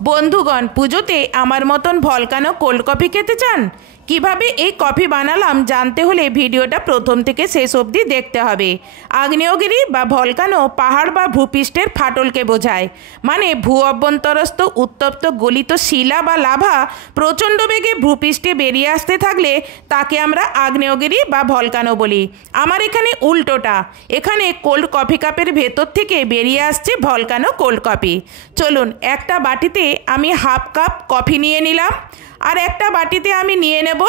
বন্ধুগণ, পুজোতে আমার মতন ভলকানো কোল্ড কফি খেতে চান? কিভাবে এই কফি বানালাম জানতে হলে ভিডিওটা প্রথম থেকে শেষ অবধি দেখতে হবে। আগ্নেয়গিরি বা ভলকানো পাহাড় বা ভূপৃষ্ঠের ফাটলকে বোঝায়, মানে ভূ অভ্যন্তরস্থ উত্তপ্ত গলিত শিলা বা লাভা প্রচণ্ড বেগে ভূপৃষ্ঠে বেরিয়ে আসতে থাকলে তাকে আমরা আগ্নেয়গিরি বা ভলকানো বলি। আমার এখানে উল্টোটা, এখানে কোল্ড কফি কাপের ভেতর থেকে বেরিয়ে আসছে ভলকানো কোল্ড কফি। চলুন, একটা বাটিতে আমি হাফ কাপ কফি নিয়ে নিলাম, আর একটা বাটিতে আমি নিয়ে নেব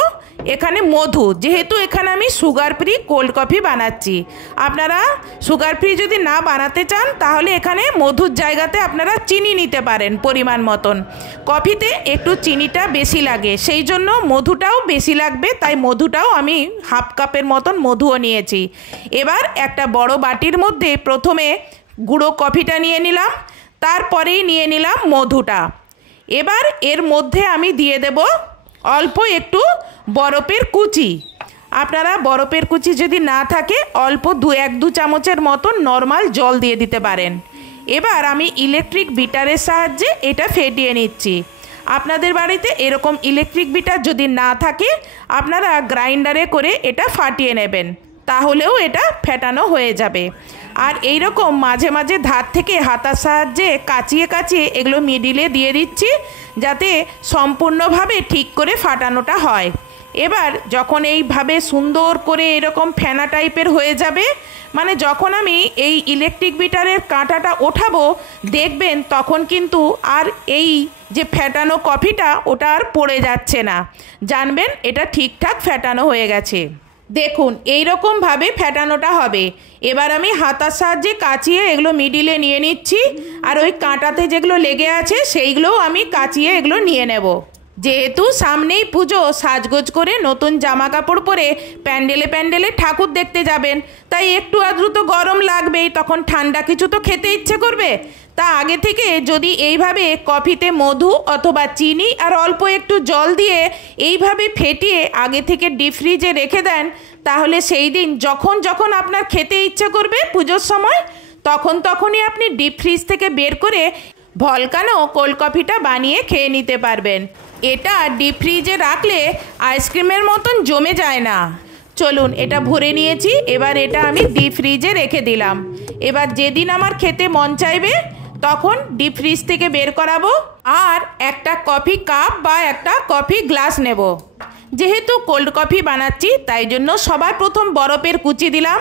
এখানে মধু। যেহেতু এখানে আমি সুগার ফ্রি কোল্ড কফি বানাচ্ছি, আপনারা সুগার ফ্রি যদি না বানাতে চান তাহলে এখানে মধুর জায়গাতে আপনারা চিনি নিতে পারেন পরিমাণ মতন। কফিতে একটু চিনিটা বেশি লাগে, সেই জন্য মধুটাও বেশি লাগবে, তাই মধুটাও আমি হাফ কাপের মতন মধুও নিয়েছি। এবার একটা বড় বাটির মধ্যে প্রথমে গুঁড়ো কফিটা নিয়ে নিলাম, তারপরেই নিয়ে নিলাম মধুটা। এবার এর মধ্যে আমি দিয়ে দেব অল্প একটু বরফের কুচি। আপনারা বরফের কুচি যদি না থাকে অল্প 1-2 চামচের মতন নর্মাল জল দিয়ে দিতে পারেন। এবার আমি ইলেকট্রিক বিটারের সাহায্যে এটা ফেটিয়ে নিচ্ছি। আপনাদের বাড়িতে এরকম ইলেকট্রিক বিটার যদি না থাকে আপনারা গ্রাইন্ডারে করে এটা ফাটিয়ে নেবেন, তাহলেও এটা ফেটানো হয়ে যাবে। আর এই রকম মাঝে মাঝে ধার থেকে হাতার সাহায্যে কাচিয়ে কাচিয়ে এগুলো মিডিলে দিয়ে দিচ্ছি, যাতে সম্পূর্ণভাবে ঠিক করে ফাটানোটা হয়। এবার যখন এইভাবে সুন্দর করে এরকম ফেনা টাইপের হয়ে যাবে, মানে যখন আমি এই ইলেকট্রিক বিটারের কাঁটাটা ওঠাবো দেখবেন তখন কিন্তু আর এই যে ফেটানো কফিটা ওটা আর পড়ে যাচ্ছে না, জানবেন এটা ঠিকঠাক ফেটানো হয়ে গেছে। দেখুন এই রকমভাবে ফেটানোটা হবে। এবার আমি হাতার সাহায্যে কাচিয়ে এগুলো মিডিলে নিয়ে নিচ্ছি, আর ওই কাঁটাতে যেগুলো লেগে আছে সেইগুলোও আমি কাচিয়ে এগুলো নিয়ে নেব। যেহেতু সামনেই পুজো, সাজগোজ করে নতুন জামা কাপড় পরে প্যান্ডেলে প্যান্ডেলে ঠাকুর দেখতে যাবেন, তাই একটু আধটু তো গরম লাগবেই, তখন ঠান্ডা কিছু তো খেতে ইচ্ছে করবে। তা আগে থেকে যদি এইভাবে কফিতে মধু অথবা চিনি আর অল্প একটু জল দিয়ে এইভাবে ফেটিয়ে আগে থেকে ডিপ ফ্রিজে রেখে দেন, তাহলে সেই দিন যখন যখন আপনার খেতে ইচ্ছে করবে পুজোর সময় তখনই আপনি ডিপ ফ্রিজ থেকে বের করে ভলকানো কোল্ড কফিটা বানিয়ে খেয়ে নিতে পারবেন। এটা ডিপ ফ্রিজে রাখলে আইসক্রিমের মতন জমে যায় না। চলুন, এটা ভরে নিয়েছি, এবার এটা আমি ডিপ ফ্রিজে রেখে দিলাম। এবার যেদিন আমার খেতে মন চাইবে তখন ডিপ ফ্রিজ থেকে বের করাবো, আর একটা কফি কাপ বা একটা কফি গ্লাস নেব। যেহেতু কোল্ড কফি বানাচ্ছি তাই জন্য সবার প্রথম বরফের কুচি দিলাম,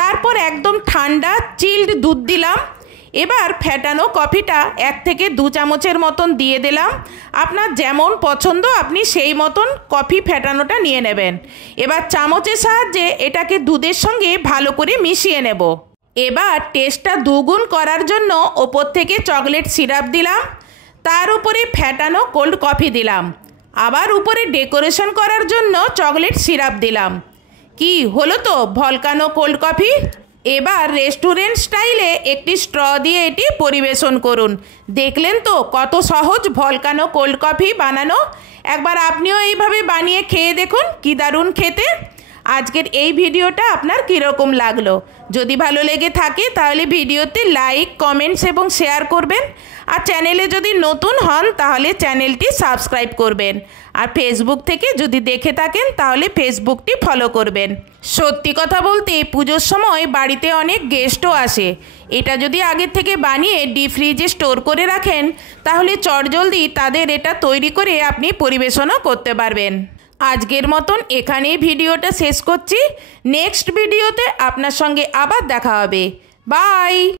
তারপর একদম ঠান্ডা চিল্ড দুধ দিলাম। এবার ফেটানো কফিটা 1 থেকে 2 চামচের মতন দিয়ে দিলাম। আপনার যেমন পছন্দ আপনি সেই মতন কফি ফেটানোটা নিয়ে নেবেন। এবার চামচের সাহায্যে এটাকে দুধের সঙ্গে ভালো করে মিশিয়ে নেব। এবার টেস্টটা দুগুণ করার জন্য ওপর থেকে চকলেট সিরাপ দিলাম, তার উপরে ফেটানো কোল্ড কফি দিলাম, আবার উপরে ডেকোরেশন করার জন্য চকলেট সিরাপ দিলাম। কি হলো তো ভলকানো কোল্ড কফি। এবার রেস্টুরেন্ট স্টাইলে একটি স্ট্র দিয়ে এটি পরিবেশন করুন। দেখলেন তো কত সহজ ভলকানো কোল্ড কফি বানানো। একবার আপনিও এইভাবে বানিয়ে খেয়ে দেখুন, কি দারুণ খেতে। আজকের এই ভিডিওটা আপনার কীরকম লাগলো? যদি ভালো লেগে থাকে তাহলে ভিডিওতে লাইক, কমেন্টস এবং শেয়ার করবেন, আর চ্যানেলে যদি নতুন হন তাহলে চ্যানেলটি সাবস্ক্রাইব করবেন, আর ফেসবুক থেকে যদি দেখে থাকেন তাহলে ফেসবুকটি ফলো করবেন। সত্যি কথা বলতে পুজোর সময় বাড়িতে অনেক গেস্টও আসে। এটা যদি আগের থেকে বানিয়ে ডিপ ফ্রিজে স্টোর করে রাখেন তাহলে চটজলদি তাদের এটা তৈরি করে আপনি পরিবেশনও করতে পারবেন। আজকের মতন এখানেই ভিডিওটা শেষ করছি। নেক্সট ভিডিওতে আপনার সঙ্গে আবার দেখা হবে। বাই।